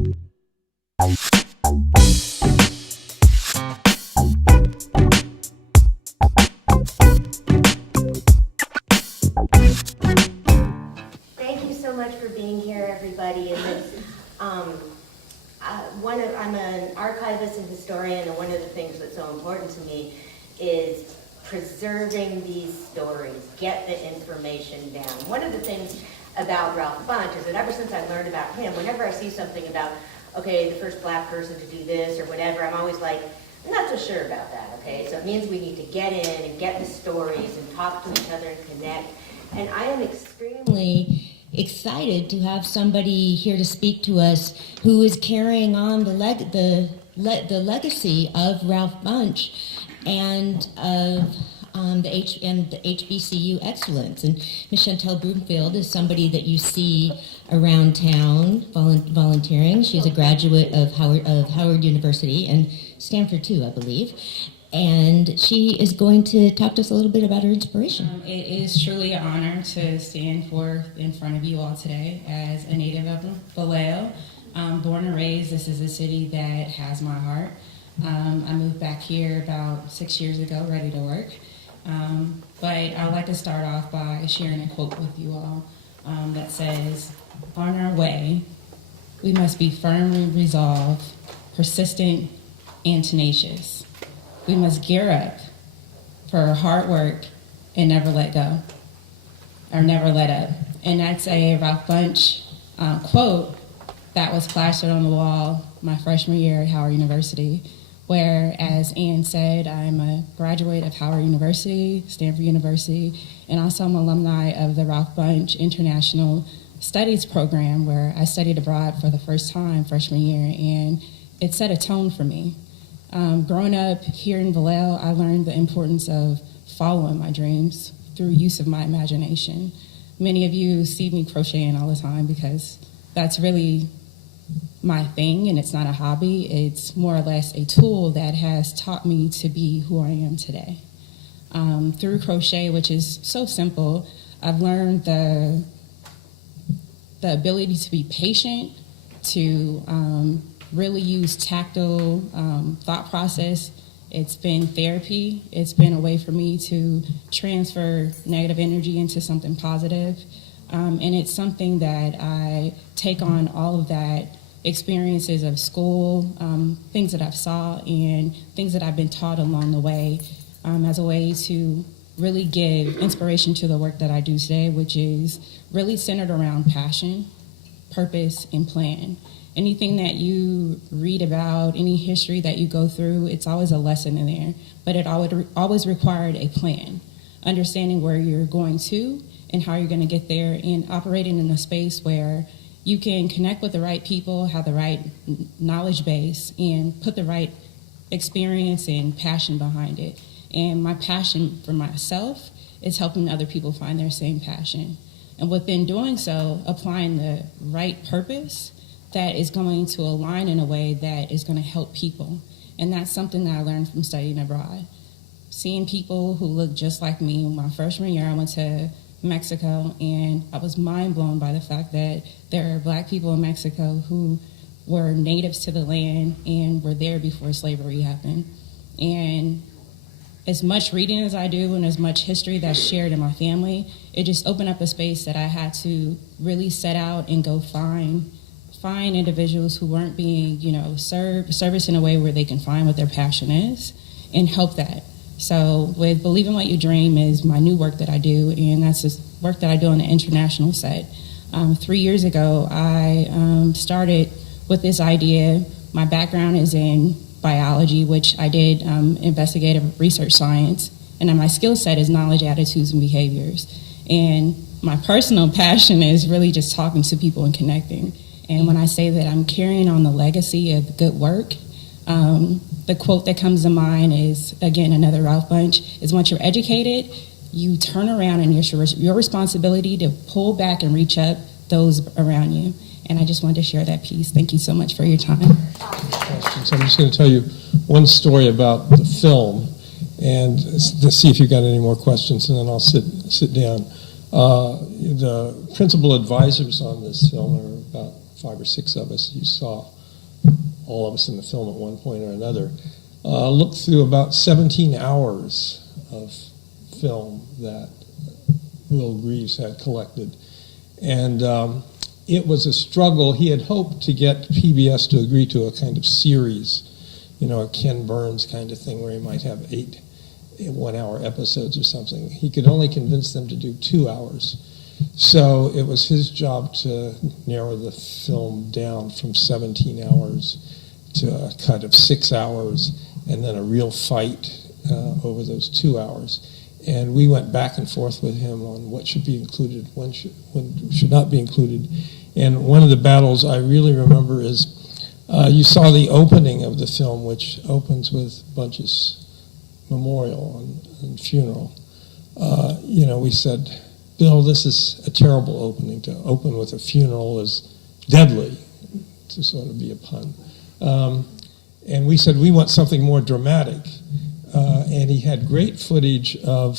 Thank you so much for being here, everybody. And this, I'm an archivist and historian, and one of the things that's so important to me is preserving these stories, get the information down. One of the things about Ralph Bunche is that ever since I learned about him, whenever I see something about, okay, the first black person to do this or whatever, I'm always like, I'm not so sure about that, okay? So it means we need to get in and get the stories and talk to each other and connect. And I am extremely excited to have somebody here to speak to us who is carrying on the legacy of Ralph Bunche and of the HBCU excellence. And Ms. Shantelle Brumfield is somebody that you see around town volunteering. She's a graduate of Howard University and Stanford too, I believe. And she is going to talk to us a little bit about her inspiration. It is truly an honor to stand forth in front of you all today as a native of Vallejo. Born and raised, this is a city that has my heart. I moved back here about 6 years ago, ready to work. But I'd like to start off by sharing a quote with you all that says, "On our way, we must be firmly resolved, persistent, and tenacious. We must gear up for hard work and never let go, or never let up." And that's a Ralph Bunche quote that was plastered on the wall my freshman year at Howard University, where, as Ann said, I'm a graduate of Howard University, Stanford University, and also I'm an alumni of the Ralph Bunche International Studies program, where I studied abroad for the first time freshman year, and it set a tone for me. Growing up here in Vallejo, I learned the importance of following my dreams through use of my imagination. Many of you see me crocheting all the time because that's really my thing, and it's not a hobby. It's more or less a tool that has taught me to be who I am today. Through crochet, which is so simple, I've learned the ability to be patient, to really use tactile thought process. It's been therapy. It's been a way for me to transfer negative energy into something positive. And it's something that I take on all of that experiences of school, things that I've saw, and things that I've been taught along the way as a way to really give inspiration to the work that I do today, which is really centered around passion, purpose, and plan. Anything that you read about, any history that you go through, it's always a lesson in there, but it always required a plan, understanding where you're going to and how you're going to get there, and operating in a space where you can connect with the right people, have the right knowledge base, and put the right experience and passion behind it. And my passion for myself is helping other people find their same passion. And within doing so, applying the right purpose that is going to align in a way that is going to help people. And that's something that I learned from studying abroad. Seeing people who look just like me. My freshman year, I went to Mexico, and I was mind blown by the fact that there are black people in Mexico who were natives to the land and were there before slavery happened. And as much reading as I do and as much history that's shared in my family, it just opened up a space that I had to really set out and go find individuals who weren't being, serviced in a way where they can find what their passion is and help that. So with Believe in What You Dream is my new work that I do, and that's this work that I do on the international set. 3 years ago, I started with this idea. My background is in biology, which I did investigative research science, and then my skill set is knowledge, attitudes, and behaviors. And my personal passion is really just talking to people and connecting. And when I say that I'm carrying on the legacy of good work, the quote that comes to mind is, again, another Ralph Bunche, is once you're educated, you turn around and it's your responsibility to pull back and reach up those around you. And I just wanted to share that piece. Thank you so much for your time. So I'm just going to tell you one story about the film and to see if you've got any more questions, and then I'll sit down. The principal advisors on this film are about 5 or 6 of us, you saw all of us in the film at one point or another, looked through about 17 hours of film that Will Greaves had collected. And it was a struggle. He had hoped to get PBS to agree to a kind of series, a Ken Burns kind of thing where he might have 8 one-hour episodes or something. He could only convince them to do 2 hours. So it was his job to narrow the film down from 17 hours to a cut of 6 hours, and then a real fight over those 2 hours. And we went back and forth with him on what should be included, when should not be included. And one of the battles I really remember is you saw the opening of the film, which opens with Bunche's memorial and funeral. We said, Bill, this is a terrible opening. To open with a funeral is deadly, to sort of be a pun. And we said, we want something more dramatic. And he had great footage of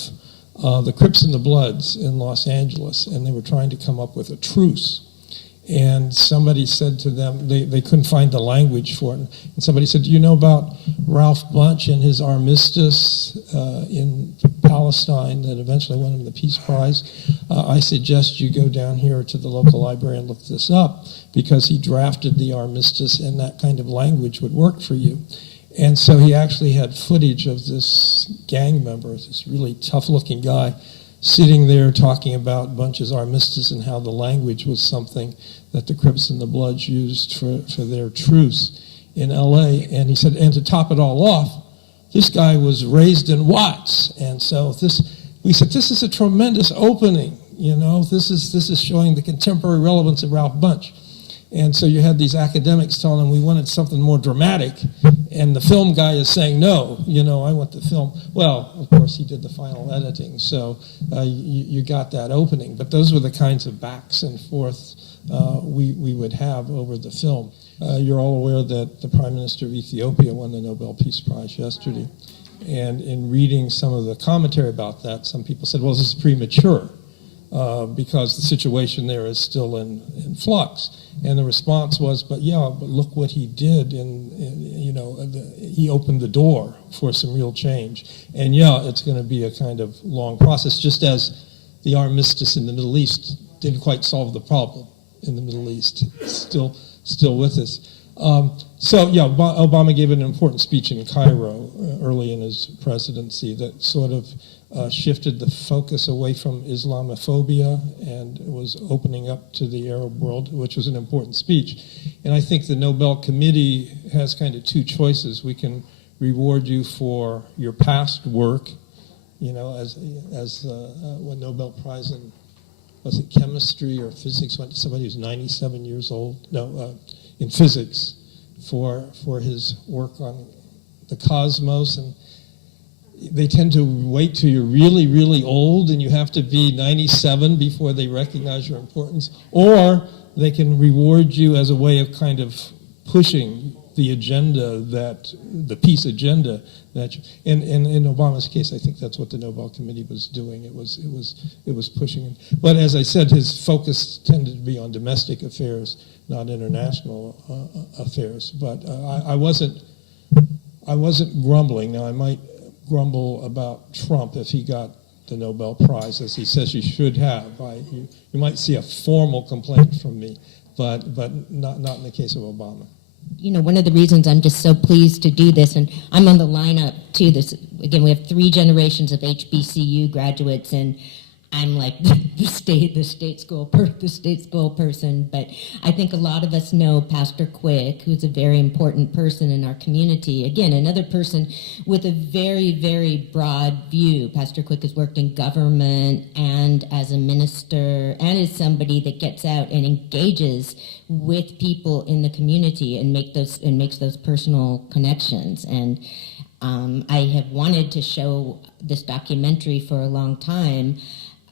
the Crips and the Bloods in Los Angeles, and they were trying to come up with a truce. And somebody said to them, they couldn't find the language for it. And somebody said, do you know about Ralph Bunche and his armistice in Palestine that eventually won him the Peace Prize? I suggest you go down here to the local library and look this up, because he drafted the armistice, and that kind of language would work for you. And so he actually had footage of this gang member, this really tough-looking guy, sitting there talking about Bunche's armistice and how the language was something that the Crips and the Bloods used for their truce in L.A. And he said, and to top it all off, this guy was raised in Watts. And so we said, this is a tremendous opening. This is showing the contemporary relevance of Ralph Bunche. And so you had these academics telling them we wanted something more dramatic, and the film guy is saying, no, I want the film. Well, of course, he did the final editing, so you got that opening. But those were the kinds of backs and forth we would have over the film. You're all aware that the Prime Minister of Ethiopia won the Nobel Peace Prize yesterday. And in reading some of the commentary about that, some people said, well, this is premature. Because the situation there is still in flux. And the response was, but look what he did, he opened the door for some real change. And it's going to be a kind of long process, just as the armistice in the Middle East didn't quite solve the problem in the Middle East. It's still with us. Obama gave an important speech in Cairo early in his presidency that sort of shifted the focus away from Islamophobia and was opening up to the Arab world, which was an important speech. And I think the Nobel Committee has kind of 2 choices. We can reward you for your past work, as one Nobel Prize in, was it chemistry or physics, went to somebody who's 97 years old? No, in physics, for his work on the cosmos. And they tend to wait till you're really, really old and you have to be 97 before they recognize your importance. Or they can reward you as a way of kind of pushing the agenda, the peace agenda. In Obama's case, I think that's what the Nobel Committee was doing. It was pushing. But as I said, his focus tended to be on domestic affairs, not international affairs. But I wasn't grumbling. Now I might grumble about Trump if he got the Nobel Prize, as he says he should have. You might see a formal complaint from me, but not in the case of Obama. One of the reasons I'm just so pleased to do this, and I'm on the lineup too. Again, we have 3 generations of HBCU graduates, and I'm like the state school person. But I think a lot of us know Pastor Quick, who's a very important person in our community. Again, another person with a very, very broad view. Pastor Quick has worked in government and as a minister, and is somebody that gets out and engages with people in the community and makes those personal connections. And I have wanted to show this documentary for a long time.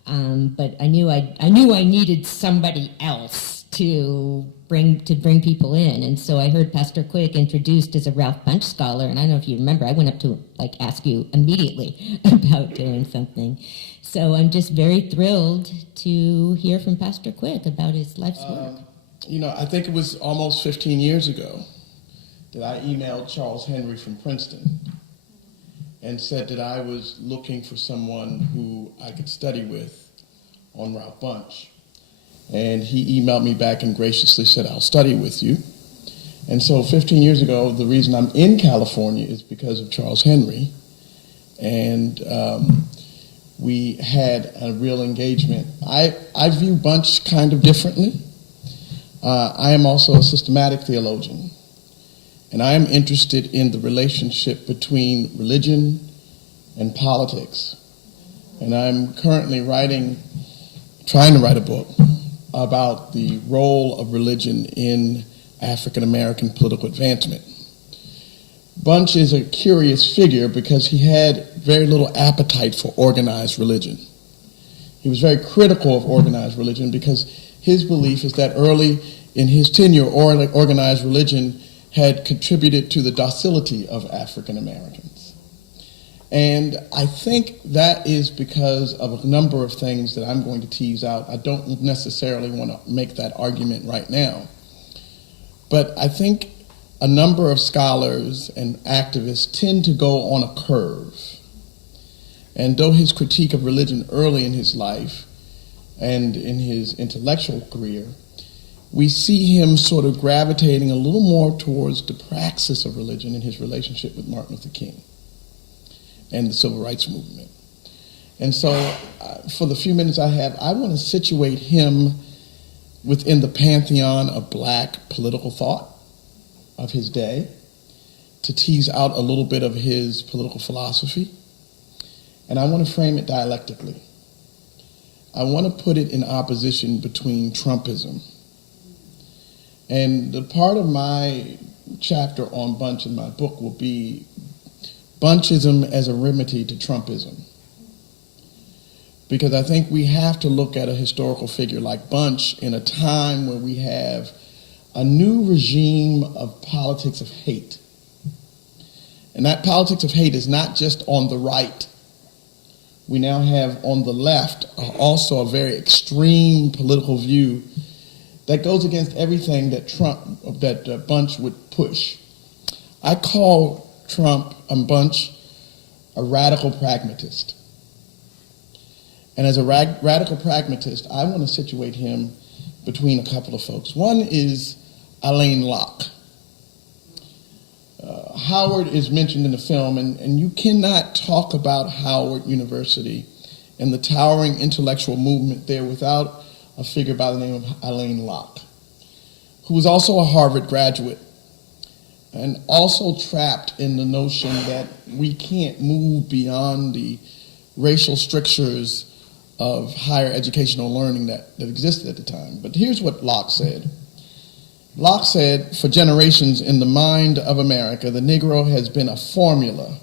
But I knew I needed somebody else to bring people in, and so I heard Pastor Quick introduced as a Ralph Bunche scholar, and I don't know if you remember, I went up to ask you immediately about doing something. So I'm just very thrilled to hear from Pastor Quick about his life's work. I think it was almost 15 years ago that I emailed Charles Henry from Princeton and said that I was looking for someone who I could study with on Ralph Bunche. And he emailed me back and graciously said, I'll study with you. And so 15 years ago, the reason I'm in California is because of Charles Henry. And we had a real engagement. I view Bunche kind of differently. I am also a systematic theologian. And I am interested in the relationship between religion and politics. And I'm currently trying to write a book about the role of religion in African American political advancement. Bunche is a curious figure because he had very little appetite for organized religion. He was very critical of organized religion because his belief is that early in his tenure, organized religion had contributed to the docility of African Americans. And I think that is because of a number of things that I'm going to tease out. I don't necessarily want to make that argument right now. But I think a number of scholars and activists tend to go on a curve. And though his critique of religion early in his life and in his intellectual career, we see him sort of gravitating a little more towards the praxis of religion in his relationship with Martin Luther King and the Civil Rights Movement. And so for the few minutes I have, I want to situate him within the pantheon of black political thought of his day, to tease out a little bit of his political philosophy. And I want to frame it dialectically. I want to put it in opposition between Trumpism. And the part of my chapter on Bunche in my book will be Bunchism as a remedy to Trumpism. Because I think we have to look at a historical figure like Bunche in a time where we have a new regime of politics of hate. And that politics of hate is not just on the right. We now have on the left also a very extreme political view that goes against everything that Bunche would push. I call Bunche a radical pragmatist. And as a radical pragmatist, I want to situate him between a couple of folks. One is Alain Locke. Howard is mentioned in the film, and you cannot talk about Howard University and the towering intellectual movement there without a figure by the name of Alain Locke, who was also a Harvard graduate and also trapped in the notion that we can't move beyond the racial strictures of higher educational learning that existed at the time. But here's what Locke said. Locke said, for generations in the mind of America, the Negro has been a formula,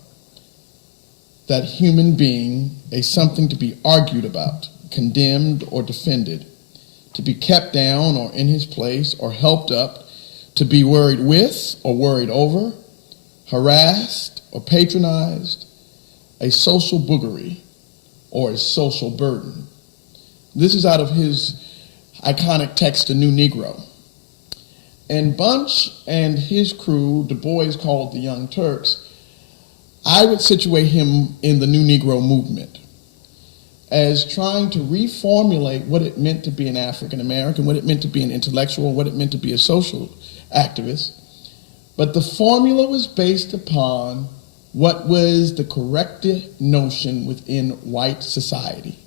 that human being, a something to be argued about, condemned or defended, to be kept down or in his place or helped up, to be worried with or worried over, harassed or patronized, a social boogery or a social burden. This is out of his iconic text, The New Negro. And Bunche and his crew, Du Bois called the Young Turks, I would situate him in the New Negro movement as trying to reformulate what it meant to be an African American, what it meant to be an intellectual, what it meant to be a social activist. But the formula was based upon what was the corrected notion within white society.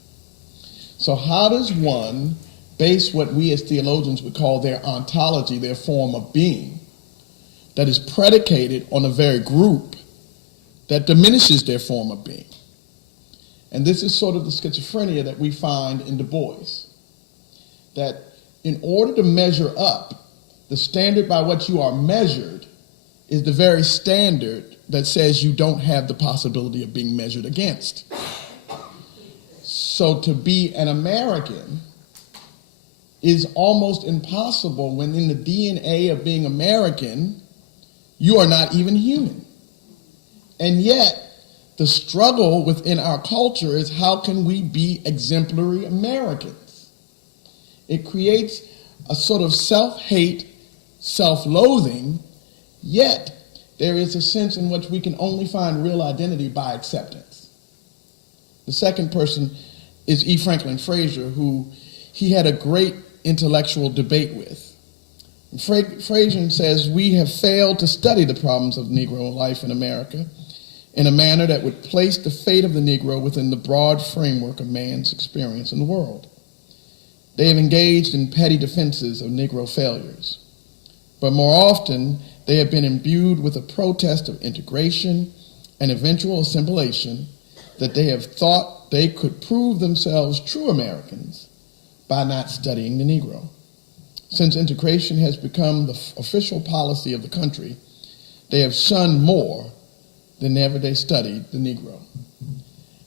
So how does one base what we as theologians would call their ontology, their form of being, that is predicated on a very group that diminishes their form of being? And this is sort of the schizophrenia that we find in Du Bois, that in order to measure up, the standard by which you are measured is the very standard that says you don't have the possibility of being measured against. So to be an American is almost impossible when in the DNA of being American, you are not even human. And yet, the struggle within our culture is how can we be exemplary Americans? It creates a sort of self-hate, self-loathing, yet there is a sense in which we can only find real identity by acceptance. The second person is E. Franklin Frazier, who he had a great intellectual debate with. Frazier says, "We have failed to study the problems of Negro life in America in a manner that would place the fate of the Negro within the broad framework of man's experience in the world. They have engaged in petty defenses of Negro failures, but more often they have been imbued with a protest of integration and eventual assimilation that they have thought they could prove themselves true Americans by not studying the Negro. Since integration has become the official policy of the country, they have shunned more than ever they studied the Negro."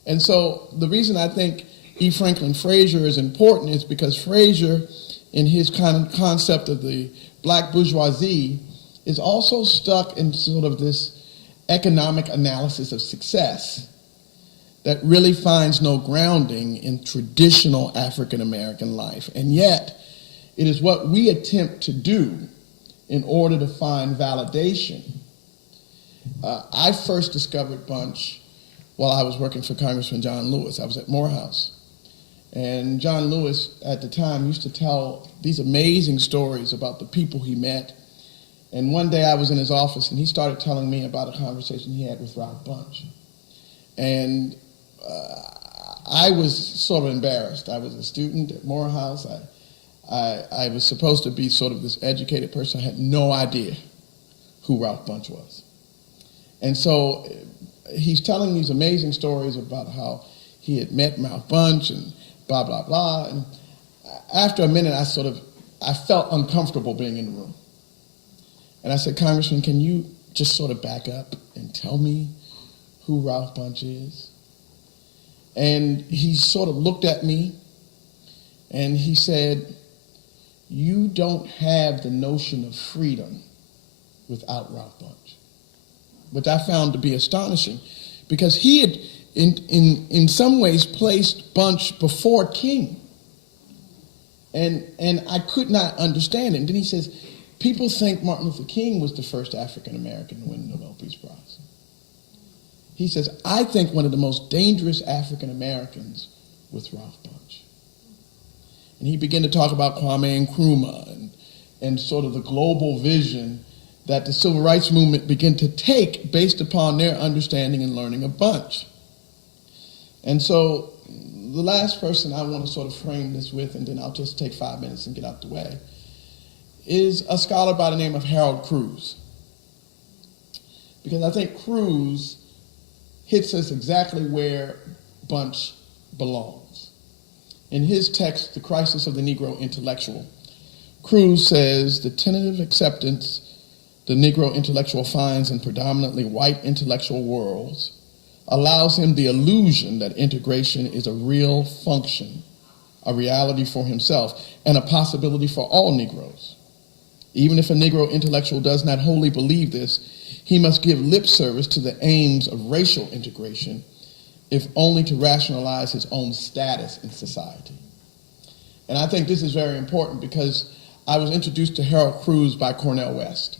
And so the reason I think E. Franklin Frazier is important is because Frazier, in his concept of the black bourgeoisie, is also stuck in sort of this economic analysis of success that really finds no grounding in traditional African American life. And yet, it is what we attempt to do in order to find validation. I first discovered Bunche while I was working for Congressman John Lewis. I was at Morehouse. And John Lewis, at the time, used to tell these amazing stories about the people he met. And one day I was in his office, and he started telling me about a conversation he had with Ralph Bunche. And I was sort of embarrassed. I was a student at Morehouse. I was supposed to be sort of this educated person. I had no idea who Ralph Bunche was. And so he's telling these amazing stories about how he had met Ralph Bunche and blah, blah, blah. And after a minute, I felt uncomfortable being in the room. And I said, "Congressman, can you just sort of back up and tell me who Ralph Bunche is?" And he sort of looked at me and he said, "You don't have the notion of freedom without Ralph Bunche," which I found to be astonishing because he had in some ways placed Bunche before King. And I could not understand it. And then he says, "People think Martin Luther King was the first African American to win the Nobel Peace Prize." He says, "I think one of the most dangerous African Americans was Ralph Bunche." And he began to talk about Kwame Nkrumah and sort of the global vision that the civil rights movement began to take based upon their understanding and learning of Bunche. And so the last person I want to sort of frame this with, and then I'll just take 5 minutes and get out the way, is a scholar by the name of Harold Cruse. Because I think Cruse hits us exactly where Bunche belongs. In his text, The Crisis of the Negro Intellectual, Cruse says the tentative acceptance the Negro intellectual finds in predominantly white intellectual worlds allows him the illusion that integration is a real function, a reality for himself, and a possibility for all Negroes. Even if a Negro intellectual does not wholly believe this, he must give lip service to the aims of racial integration, if only to rationalize his own status in society. And I think this is very important because I was introduced to Harold Cruse by Cornel West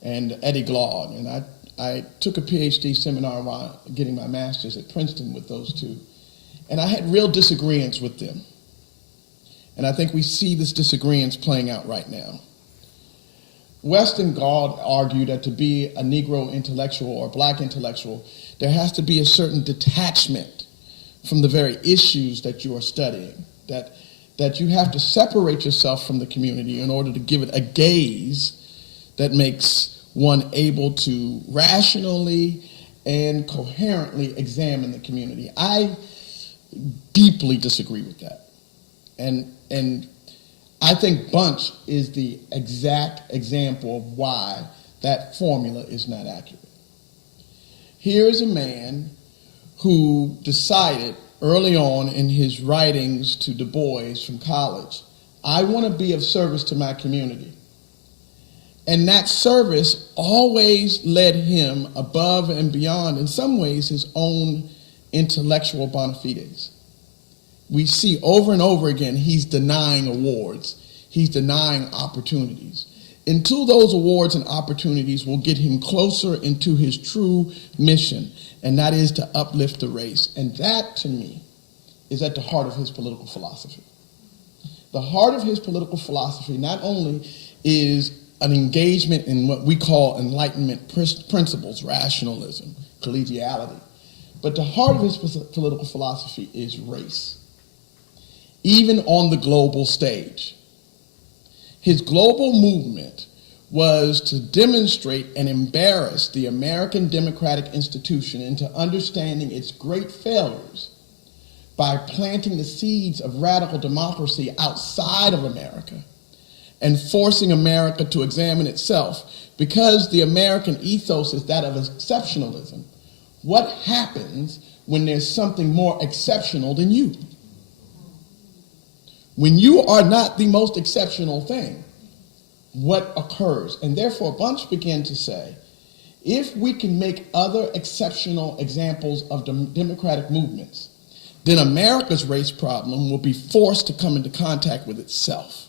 and Eddie Glaude, and I took a PhD seminar while getting my master's at Princeton with those two, and I had real disagreements with them. And I think we see this disagreements playing out right now. West and Glaude argue that to be a Negro intellectual or black intellectual, there has to be a certain detachment from the very issues that you are studying, that you have to separate yourself from the community in order to give it a gaze that makes one able to rationally and coherently examine the community. I deeply disagree with that. And I think Bunche is the exact example of why that formula is not accurate. Here is a man who decided early on in his writings to Du Bois from college, I want to be of service to my community. And that service always led him above and beyond, in some ways, his own intellectual bona fides. We see over and over again he's denying awards. he's denying opportunities. Until those awards and opportunities will get him closer into his true mission, and that is to uplift the race. And that, to me, is at the heart of his political philosophy. The heart of his political philosophy not only is an engagement in what we call Enlightenment principles, rationalism, collegiality, but the heart of his political philosophy is race, even on the global stage. His global movement was to demonstrate and embarrass the American democratic institution into understanding its great failures by planting the seeds of radical democracy outside of America and forcing America to examine itself. Because the American ethos is that of exceptionalism, what happens when there's something more exceptional than you? When you are not the most exceptional thing, what occurs? And therefore, Bunche began to say, if we can make other exceptional examples of democratic movements, then America's race problem will be forced to come into contact with itself.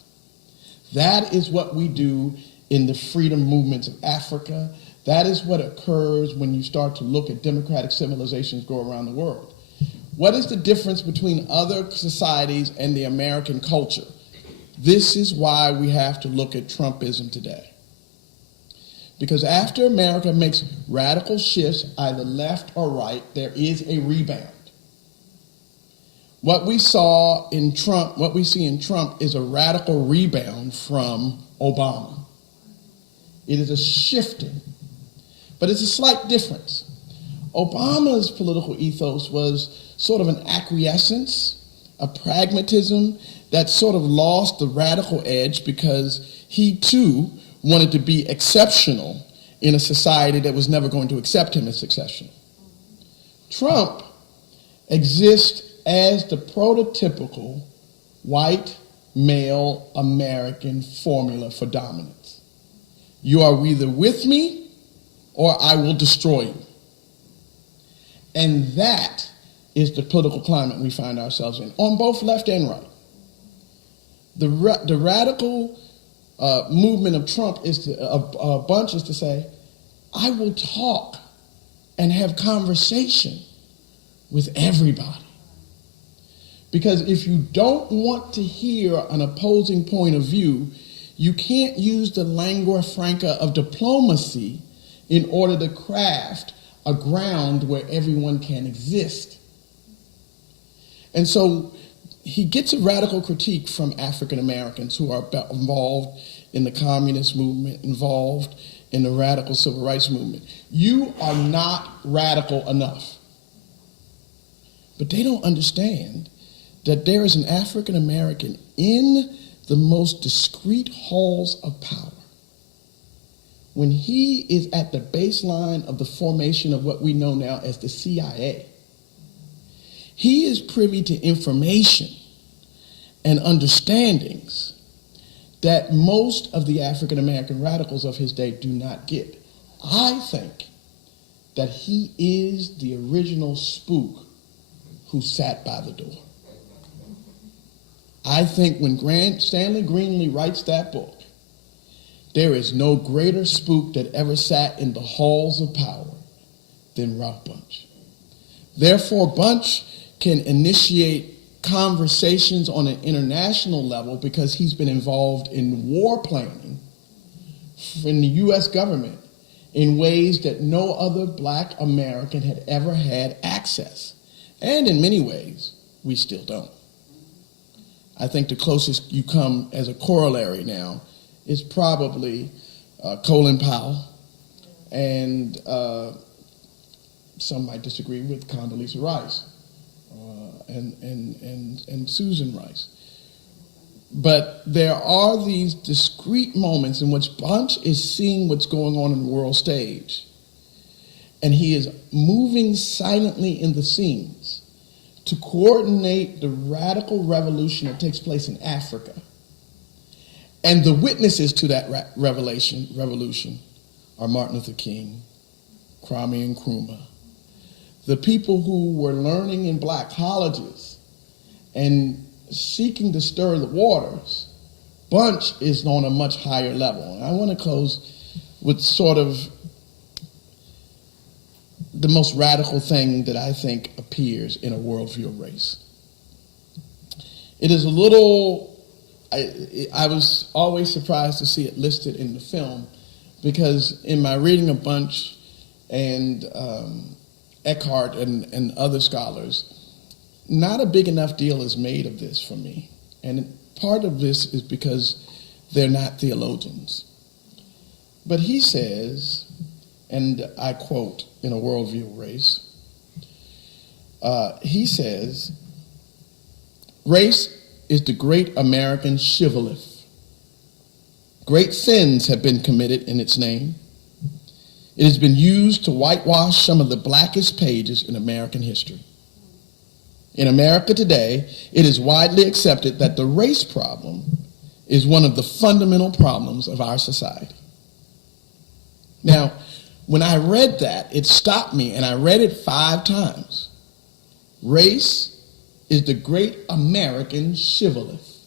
That is what we do in the freedom movements of Africa. That is what occurs when you start to look at democratic civilizations go around the world. What is the difference between other societies and the American culture? This is why we have to look at Trumpism today. Because after America makes radical shifts, either left or right, there is a rebound. What we saw in Trump, what we see in Trump is a radical rebound from Obama. It is a shifting, but it's a slight difference. Obama's political ethos was sort of an acquiescence, a pragmatism that sort of lost the radical edge because he too wanted to be exceptional in a society that was never going to accept him as exceptional. Trump exists as the prototypical white male American formula for dominance. You are either with me or I will destroy you. And that is the political climate we find ourselves in, on both left and right. The radical movement of Trump is Bunche is to say, I will talk and have conversation with everybody. Because if you don't want to hear an opposing point of view, you can't use the lingua franca of diplomacy in order to craft a ground where everyone can exist. And so he gets a radical critique from African Americans who are involved in the communist movement, involved in the radical civil rights movement. You are not radical enough. But they don't understand that there is an African American in the most discreet halls of power. When he is at the baseline of the formation of what we know now as the CIA, he is privy to information and understandings that most of the African American radicals of his day do not get. I think that he is the original spook who sat by the door. I think when Stanley Greenlee writes that book, there is no greater spook that ever sat in the halls of power than Ralph Bunche. Therefore, Bunche can initiate conversations on an international level because he's been involved in war planning in the U.S. government in ways that no other black American had ever had access. And in many ways, we still don't. I think the closest you come as a corollary now is probably Colin Powell, and some might disagree with Condoleezza Rice and Susan Rice. But there are these discrete moments in which Bunche is seeing what's going on in the world stage, and he is moving silently in the scenes to coordinate the radical revolution that takes place in Africa. And the witnesses to that revolution are Martin Luther King, Kwame Nkrumah, the people who were learning in black colleges and seeking to stir the waters, Bunche is on a much higher level. And I want to close with sort of the most radical thing that I think appears in a worldview of race. It is a little, I was always surprised to see it listed in the film, because in my reading of Bunche and Eckhart and other scholars, not a big enough deal is made of this for me. And part of this is because they're not theologians. But he says, and I quote in A Worldview of Race, he says, race is the great American shibboleth. Great sins have been committed in its name. It has been used to whitewash some of the blackest pages in American history. In America today, it is widely accepted that the race problem is one of the fundamental problems of our society. Now, when I read that, it stopped me, and I read it 5 times. Race is the great American shibboleth.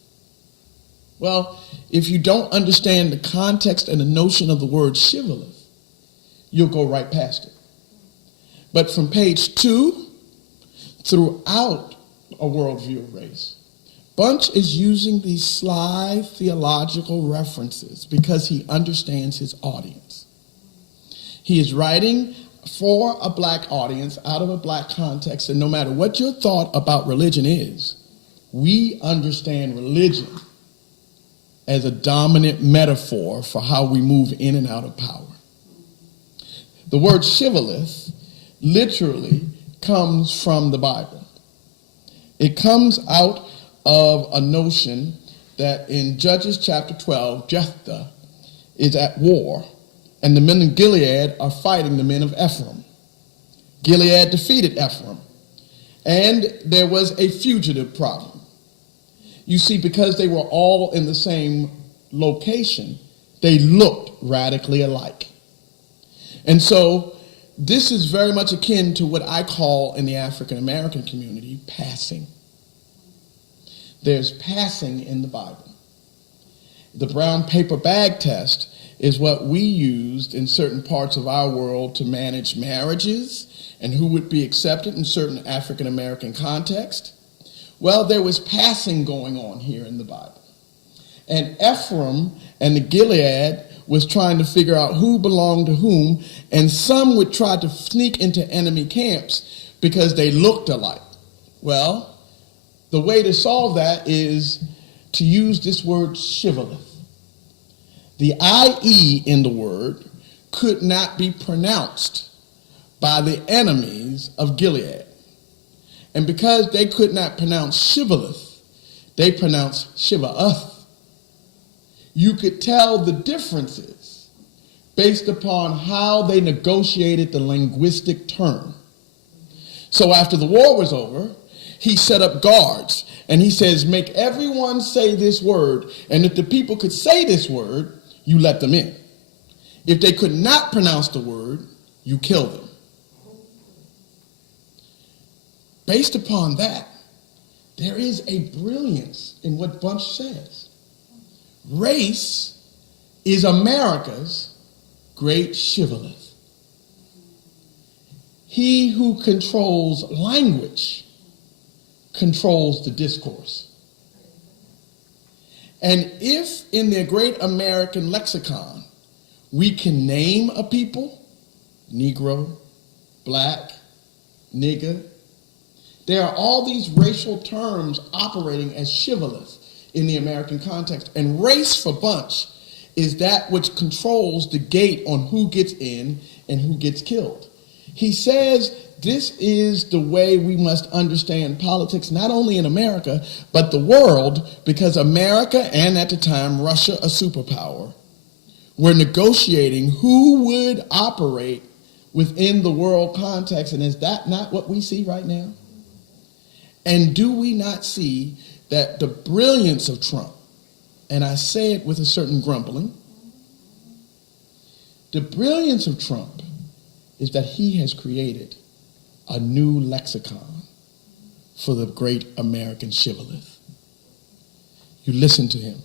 Well, if you don't understand the context and the notion of the word shibboleth, you'll go right past it. But from page 2 throughout A Worldview of Race, Bunche is using these sly theological references because he understands his audience. He is writing for a black audience out of a black context, and no matter what your thought about religion is, we understand religion as a dominant metaphor for how we move in and out of power. The word shibboleth literally comes from the Bible. It comes out of a notion that in Judges chapter 12, Jephthah is at war, and the men of Gilead are fighting the men of Ephraim. Gilead defeated Ephraim, and there was a fugitive problem. You see, because they were all in the same location, they looked radically alike. And so this is very much akin to what I call in the African American community passing. There's passing in the Bible. The brown paper bag test is what we used in certain parts of our world to manage marriages and who would be accepted in certain African American context. Well, there was passing going on here in the Bible. And Ephraim and the Gilead was trying to figure out who belonged to whom, and some would try to sneak into enemy camps because they looked alike. Well, the way to solve that is to use this word shibboleth. The IE in the word could not be pronounced by the enemies of Gilead. And because they could not pronounce shibboleth, they pronounced shibaoth. You could tell the differences based upon how they negotiated the linguistic term. So after the war was over, he set up guards, and he says, make everyone say this word, and if the people could say this word, you let them in. If they could not pronounce the word, you kill them. Based upon that, there is a brilliance in what Bunche says. Race is America's great shibboleth. He who controls language controls the discourse. And if in their great American lexicon we can name a people, Negro, black, nigger, there are all these racial terms operating as shibboleth in the American context. And race for Bunche is that which controls the gate on who gets in and who gets killed. He says this is the way we must understand politics, not only in America, but the world, because America, and at the time Russia, a superpower, were negotiating who would operate within the world context. And is that not what we see right now? And do we not see that the brilliance of Trump, and I say it with a certain grumbling, the brilliance of Trump is that he has created a new lexicon for the great American shibboleth. You listen to him.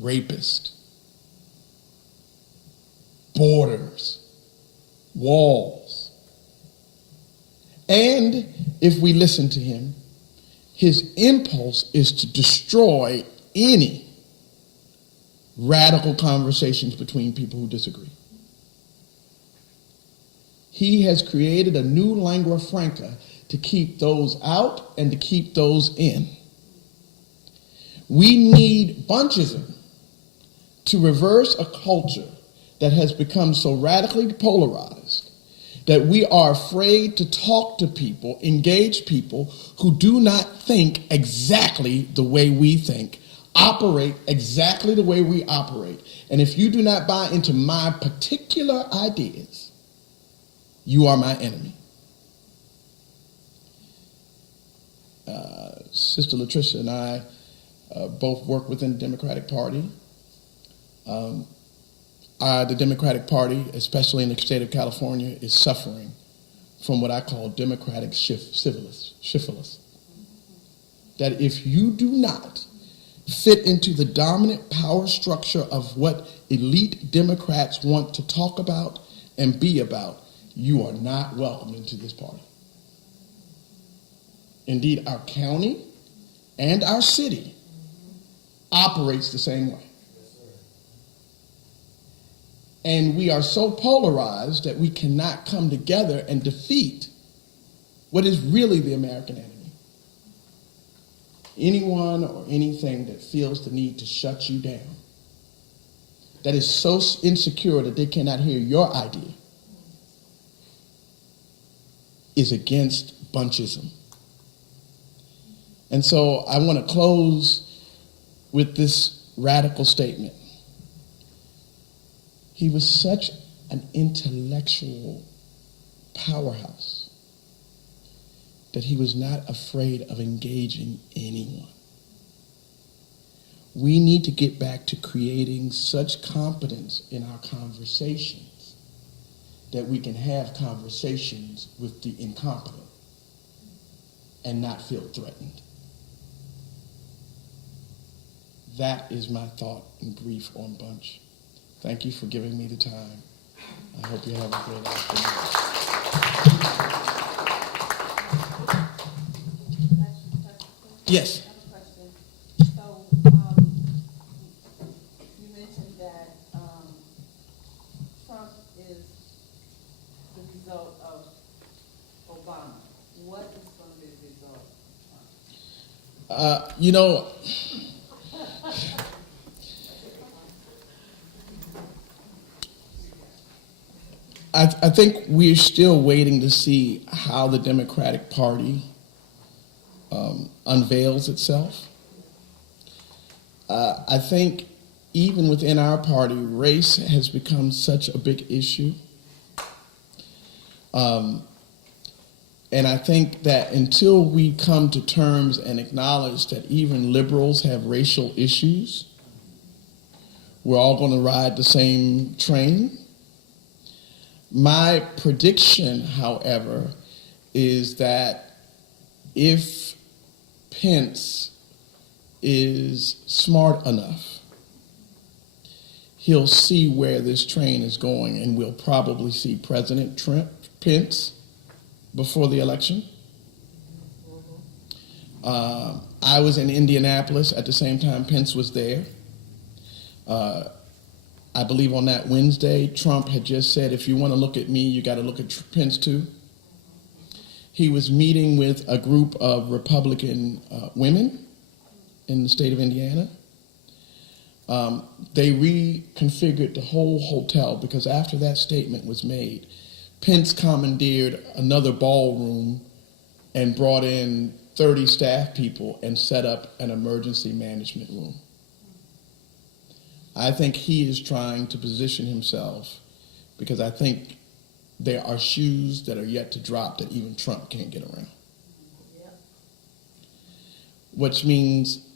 rapist, borders, walls. And if we listen to him, his impulse is to destroy any radical conversations between people who disagree. He has created a new lingua franca to keep those out and to keep those in. We need Bunchism to reverse a culture that has become so radically polarized that we are afraid to talk to people, engage people who do not think exactly the way we think, operate exactly the way we operate. And if you do not buy into my particular ideas, you are my enemy. Sister Latricia and I both work within the Democratic Party. The Democratic Party, especially in the state of California, is suffering from what I call democratic syphilis. That if you do not fit into the dominant power structure of what elite Democrats want to talk about and be about, you are not welcome into this party. Indeed, our county and our city operates the same way. And we are so polarized that we cannot come together and defeat what is really the American enemy. Anyone or anything that feels the need to shut you down, that is so insecure that they cannot hear your idea, is against Bunchism. And so I want to close with this radical statement. He was such an intellectual powerhouse that he was not afraid of engaging anyone. We need to get back to creating such competence in our conversations that we can have conversations with the incompetent and not feel threatened. That is my thought in brief on Bunche. Thank you for giving me the time. I hope you have a great afternoon. Yes. I have a question. So, you mentioned that Trump is the result of Obama. What is going to be the result of Trump? I think we're still waiting to see how the Democratic Party unveils itself. I think even within our party, race has become such a big issue. And I think that until we come to terms and acknowledge that even liberals have racial issues, we're all going to ride the same train. My prediction, however, is that if Pence is smart enough, he'll see where this train is going, and we'll probably see President Pence before the election. I was in Indianapolis at the same time Pence was there. I believe on that Wednesday, Trump had just said, if you want to look at me, you got to look at Pence too. He was meeting with a group of Republican women in the state of Indiana. They reconfigured the whole hotel because after that statement was made, Pence commandeered another ballroom and brought in 30 staff people and set up an emergency management room. I think he is trying to position himself because I think there are shoes that are yet to drop that even Trump can't get around. Yeah. Which means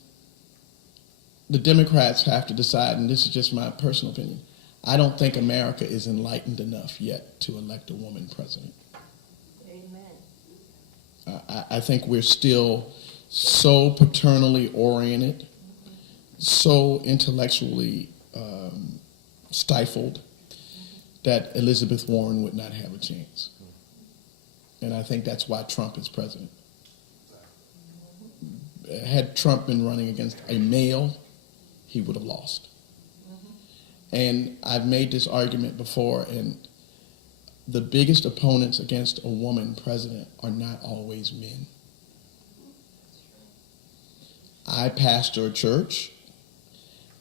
the Democrats have to decide, and this is just my personal opinion, I don't think America is enlightened enough yet to elect a woman president. Amen. I think we're still so paternally oriented so intellectually stifled that Elizabeth Warren would not have a chance. And I think that's why Trump is president. Had Trump been running against a male, he would have lost. And I've made this argument before, and the biggest opponents against a woman president are not always men. I pastor a church,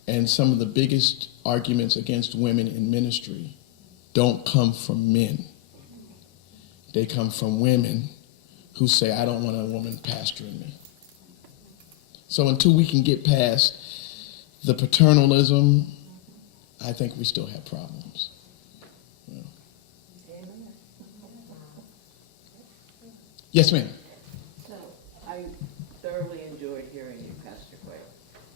and some of the biggest arguments against women in ministry don't come from men. They come from women who say, I don't want a woman pastoring me. So until we can get past the paternalism, I think we still have problems. Yeah. Yes, ma'am. So, I thoroughly enjoyed hearing you, Pastor Quay.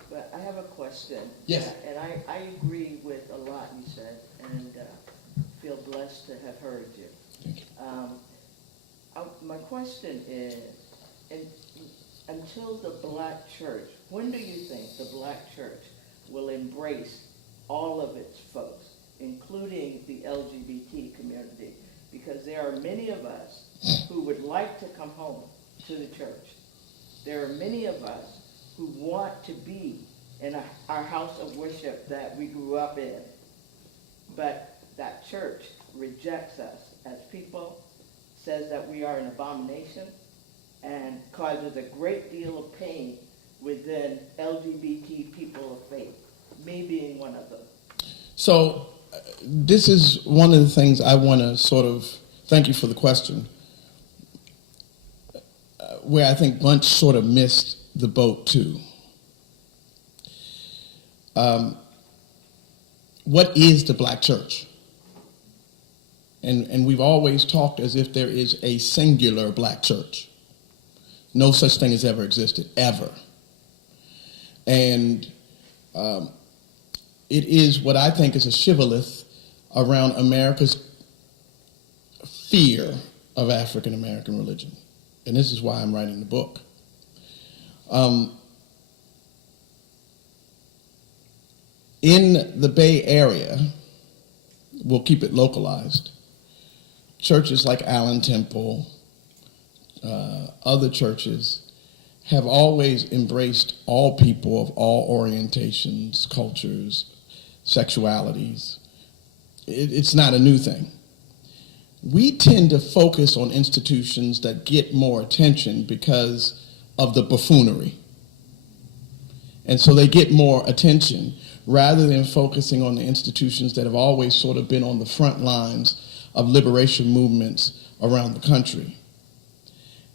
But I have a question. Yes. And I agree with a lot you said, and feel blessed to have heard you. Thank you. My question is, until the black church, when do you think the black church will embrace all of its folks, including the LGBT community? Because there are many of us who would like to come home to the church. There are many of us who want to be in our house of worship that we grew up in. But that church rejects us as people, says that we are an abomination, and causes a great deal of pain within LGBT people of faith, me being one of them. So this is one of the things I want to sort of, thank you for the question, where I think Bunche sort of missed the boat too. What is the black church? And we've always talked as if there is a singular black church. No such thing has ever existed, ever. And it is what I think is a shibboleth around America's fear of African American religion. And this is why I'm writing the book. In the Bay Area, we'll keep it localized, churches like Allen Temple, other churches, have always embraced all people of all orientations, cultures, sexualities. It's not a new thing. We tend to focus on institutions that get more attention because of the buffoonery. And so they get more attention rather than focusing on the institutions that have always sort of been on the front lines of liberation movements around the country.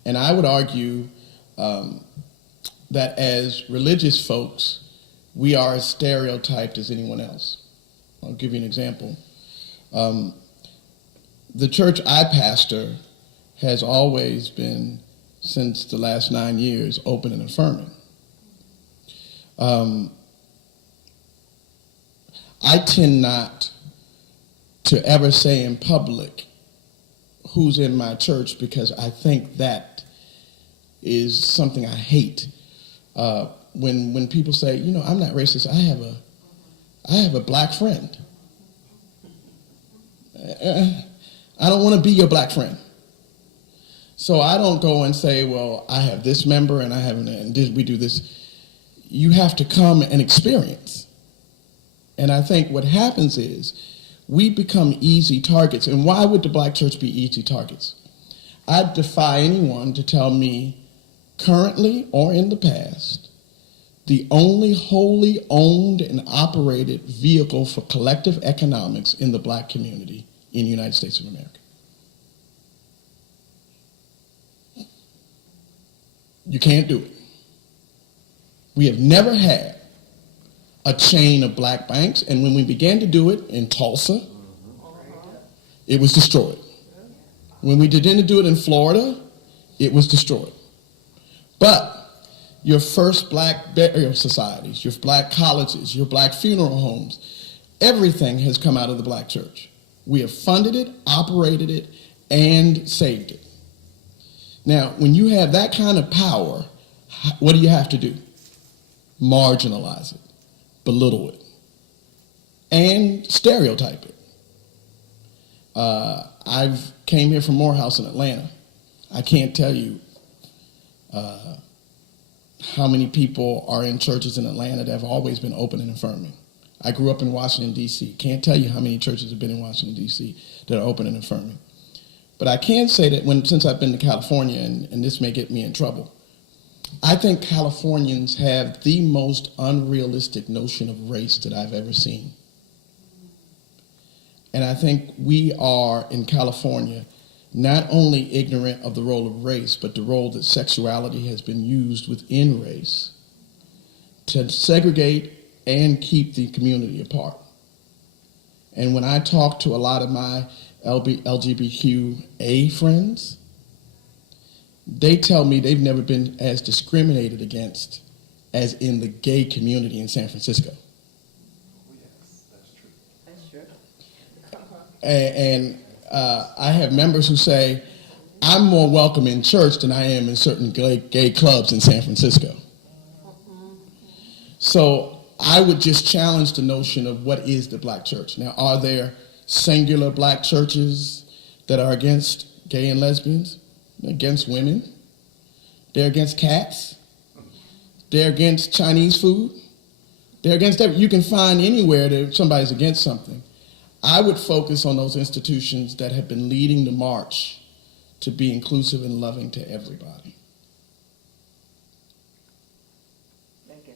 And I would argue that as religious folks, we are as stereotyped as anyone else. I'll give you an example. The church I pastor has always been, since the last 9 years, open and affirming. I tend not to ever say in public who's in my church because I think that is something I hate. When people say, you know, I'm not racist, I have a black friend. I don't want to be your black friend. So I don't go and say, well, I have this member and we do this. You have to come and experience. And I think what happens is we become easy targets. And why would the black church be easy targets? I defy anyone to tell me, currently or in the past, the only wholly owned and operated vehicle for collective economics in the black community in the United States of America. You can't do it. We have never had a chain of black banks, and when we began to do it in Tulsa, it was destroyed. When we began to do it in Florida, it was destroyed. But your first black burial societies, your black colleges, your black funeral homes, everything has come out of the black church. We have funded it, operated it, and saved it. Now, when you have that kind of power, what do you have to do? Marginalize it. belittle it and stereotype it. I've came here from Morehouse in Atlanta. I can't tell you how many people are in churches in Atlanta that have always been open and affirming. I grew up in Washington, D.C. Can't tell you how many churches have been in Washington, D.C. that are open and affirming. But I can say that since I've been to California, and this may get me in trouble, I think Californians have the most unrealistic notion of race that I've ever seen. And I think we are, in California, not only ignorant of the role of race, but the role that sexuality has been used within race to segregate and keep the community apart. And when I talk to a lot of my LGBTQA friends, they tell me they've never been as discriminated against as in the gay community in San Francisco. That's true. And I have members who say, I'm more welcome in church than I am in certain gay clubs in San Francisco. So I would just challenge the notion of what is the black church. Now, are there singular black churches that are against gay and lesbians? Against women? They're against cats? They're against Chinese food? They're against everything. You can find anywhere that somebody's against something. I would focus on those institutions that have been leading the march to be inclusive and loving to everybody. Thank you.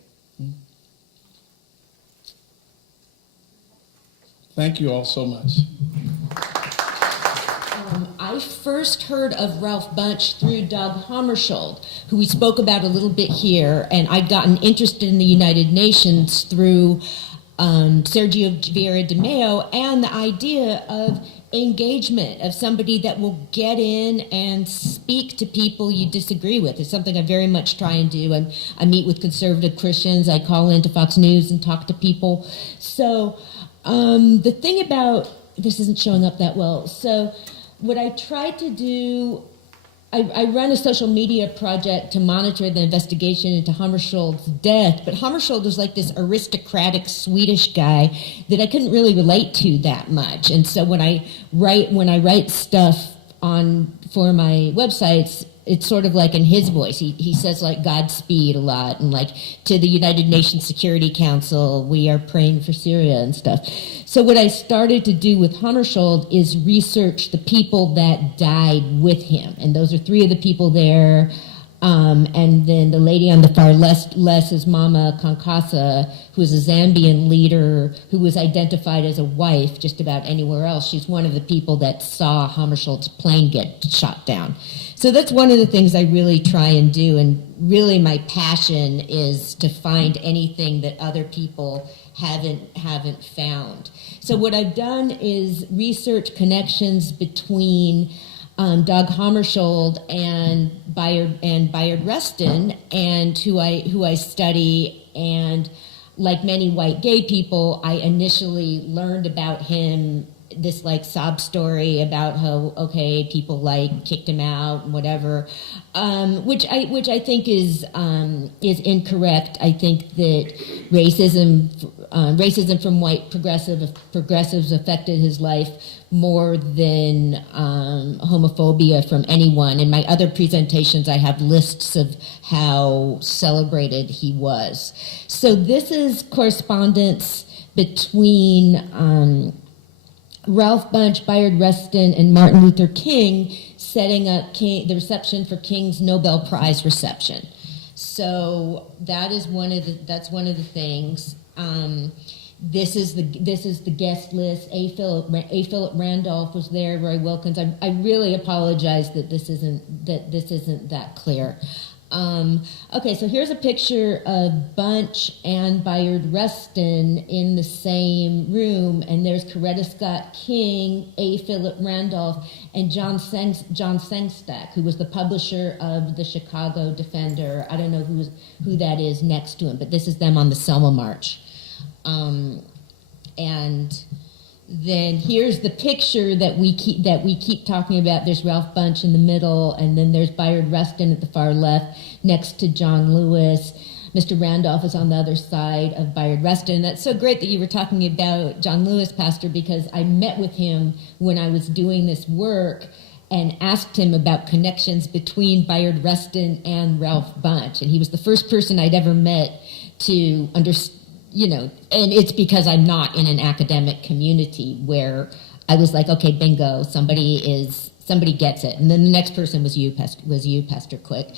Thank you all so much. I first heard of Ralph Bunche through Doug Hammarskjöld, who we spoke about a little bit here, and I'd gotten interested in the United Nations through Sergio Vieira de Mello and the idea of engagement, of somebody that will get in and speak to people you disagree with. It's something I very much try and do. And I meet with conservative Christians. I call into Fox News and talk to people. So the thing about, this isn't showing up that well. So what I try to do, I run a social media project to monitor the investigation into Hammarskjöld's death, but Hammarskjöld was like this aristocratic Swedish guy that I couldn't really relate to that much. And so when I write stuff for my websites, it's sort of like in his voice. He says like Godspeed a lot, and like to the United Nations Security Council, we are praying for Syria and stuff. So what I started to do with Hammarskjöld is research the people that died with him. And those are three of the people there. And then the lady on the far left is Mama Kankasa, who is a Zambian leader who was identified as a wife just about anywhere else. She's one of the people that saw Hammarskjöld's plane get shot down. So that's one of the things I really try and do. And really my passion is to find anything that other people haven't found. So what I've done is research connections between Doug Hammarskjöld and Bayard Rustin, and who I study. And like many white gay people, I initially learned about him, this like sob story about how people like kicked him out and whatever, which I think is incorrect. I think that racism from white progressives affected his life more than homophobia from anyone. In my other presentations, I have lists of how celebrated he was. So this is correspondence between Ralph Bunche, Bayard Rustin, and Martin Luther King setting up the reception for King's Nobel Prize reception. So that's one of the things. This is the guest list. A. Philip Randolph was there. Roy Wilkins. I really apologize that this isn't that clear. Okay, so here's a picture of Bunche and Bayard Rustin in the same room, and there's Coretta Scott King, A. Philip Randolph, and John Sengstack, who was the publisher of the Chicago Defender. I don't know who that is next to him, but this is them on the Selma March. And then here's the picture that we keep talking about. There's Ralph Bunche in the middle, and then there's Bayard Rustin at the far left next to John Lewis. Mr. Randolph is on the other side of Bayard Rustin. And that's so great that you were talking about John Lewis, Pastor, because I met with him when I was doing this work and asked him about connections between Bayard Rustin and Ralph Bunche. And he was the first person I'd ever met to understand, and it's because I'm not in an academic community where I was like, okay, bingo, somebody gets it. And then the next person was you, Pastor Quick.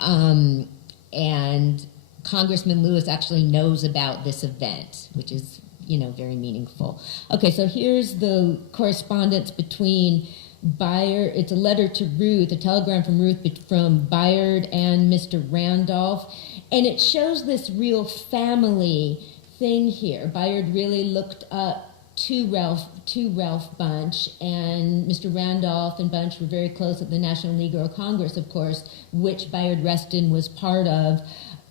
And Congressman Lewis actually knows about this event, which is, very meaningful. Okay, so here's the correspondence between Bayard, it's a letter to Ruth, a telegram from Ruth from Bayard and Mr. Randolph. And it shows this real family thing here. Bayard really looked up to Ralph Bunche, and Mr. Randolph and Bunche were very close at the National Negro Congress, of course, which Bayard Rustin was part of.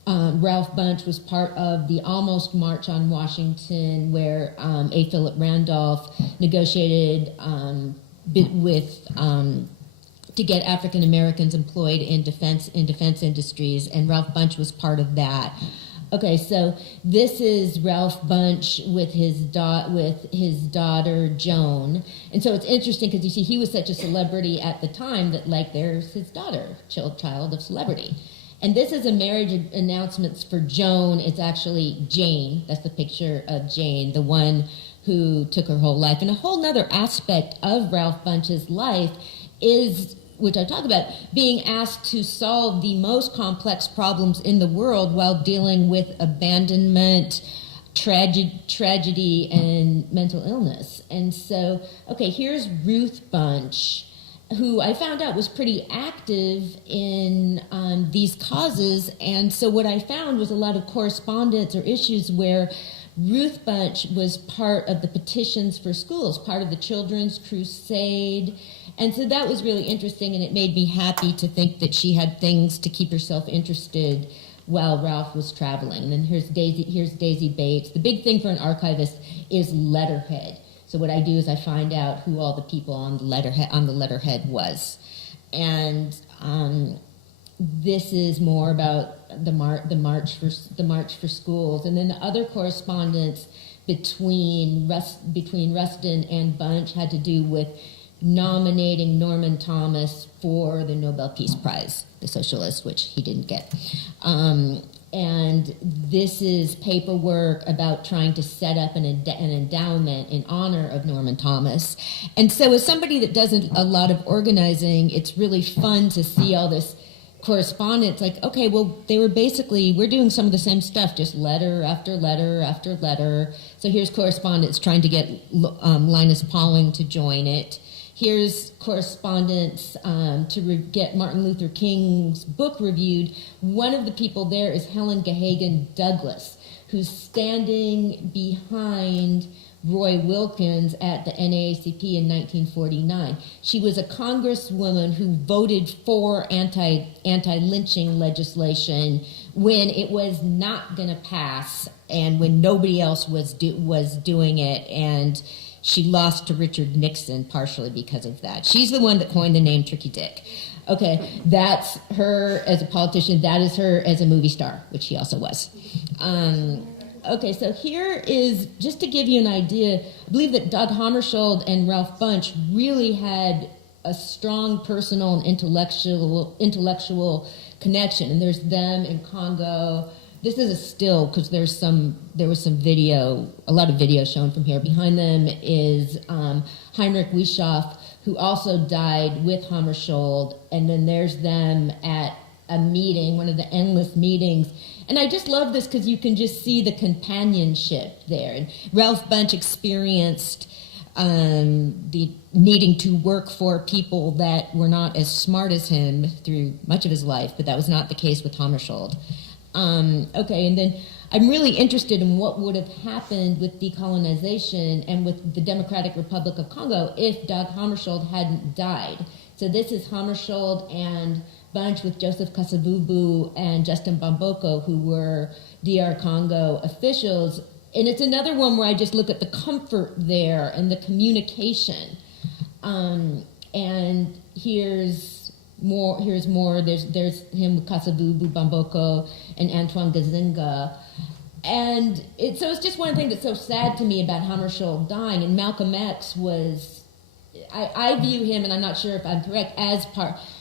Ralph Bunche was part of the Almost March on Washington, where A. Philip Randolph negotiated to get African Americans employed in defense industries, and Ralph Bunche was part of that. Okay, so this is Ralph Bunche with his daughter Joan, and so it's interesting because you see he was such a celebrity at the time that there's his daughter, child of celebrity. And this is a marriage announcements for Joan. It's actually Jane. That's the picture of Jane, the one who took her whole life. And a whole other aspect of Ralph Bunche's life is, which I talk about, being asked to solve the most complex problems in the world while dealing with abandonment, tragedy, and mental illness. And so, okay, here's Ruth Bunche, who I found out was pretty active in these causes. And so what I found was a lot of correspondence or issues where Ruth Bunche was part of the petitions for schools, part of the Children's Crusade. And so that was really interesting, and it made me happy to think that she had things to keep herself interested while Ralph was traveling. And then here's Daisy Bates. The big thing for an archivist is letterhead. So what I do is I find out who all the people on the letterhead was. And this is more about the march for schools, and then the other correspondence between Rustin and Bunche had to do with nominating Norman Thomas for the Nobel Peace Prize, the socialist, which he didn't get. And this is paperwork about trying to set up an endowment in honor of Norman Thomas. And so as somebody that does a lot of organizing, it's really fun to see all this correspondence. Okay, well, we're doing some of the same stuff, just letter after letter after letter. So here's correspondence trying to get Linus Pauling to join it. Here's correspondence to get Martin Luther King's book reviewed. One of the people there is Helen Gahagan Douglas, who's standing behind Roy Wilkins at the NAACP in 1949. She was a congresswoman who voted for anti-lynching legislation when it was not going to pass and when nobody else was doing it, and she lost to Richard Nixon partially because of that. She's the one that coined the name Tricky Dick. Okay, that's her as a politician. That is her as a movie star, which she also was. Okay, so here is, just to give you an idea, I believe that Doug Hammarskjöld and Ralph Bunche really had a strong personal and intellectual connection. And there's them in Congo. This is a still, because there was some video, a lot of video shown from here. Behind them is Heinrich Wischoff, who also died with Hammarskjöld. And then there's them at a meeting, one of the endless meetings. And I just love this because you can just see the companionship there. And Ralph Bunche experienced the needing to work for people that were not as smart as him through much of his life, but that was not the case with Hammarskjöld. Okay, and then I'm really interested in what would have happened with decolonization and with the Democratic Republic of Congo if Dag Hammarskjöld hadn't died. So this is Hammarskjöld and Bunche with Joseph Kasavubu and Justin Bamboko, who were DR Congo officials. And it's another one where I just look at the comfort there and the communication. And here's more. Here's more. There's him with Kasavubu Bamboko and Antoine Gazinga. And it's just one thing that's so sad to me about Hammarskjöld dying. And Malcolm X was, I view him, and I'm not sure if I'm correct,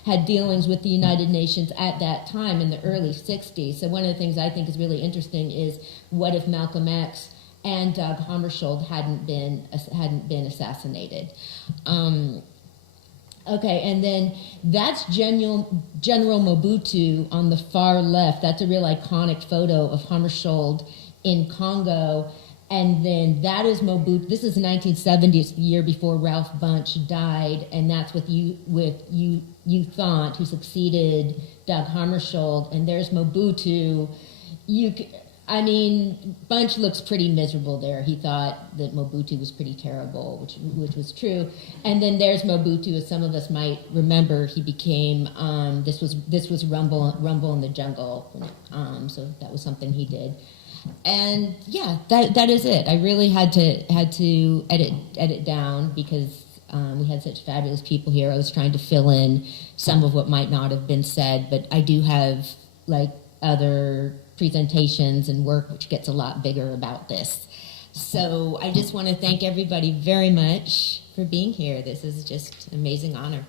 had dealings with the United Nations at that time in the early 60s. So one of the things I think is really interesting is what if Malcolm X and Dag Hammarskjöld hadn't been assassinated. Okay, and then that's General Mobutu on the far left. That's a real iconic photo of Hammarskjöld in Congo. And then that is Mobutu. This is the 1970s, the year before Ralph Bunche died, and that's with U Thant, who succeeded Dag Hammarskjöld. And there's Mobutu. Bunche looks pretty miserable there. He thought that Mobutu was pretty terrible, which was true. And then there's Mobutu, as some of us might remember. He became this was Rumble in the Jungle. So that was something he did. And yeah, that is it. I really had to edit down because we had such fabulous people here. I was trying to fill in some of what might not have been said, but I do have other presentations and work which gets a lot bigger about this. So I just want to thank everybody very much for being here. This is just an amazing honor.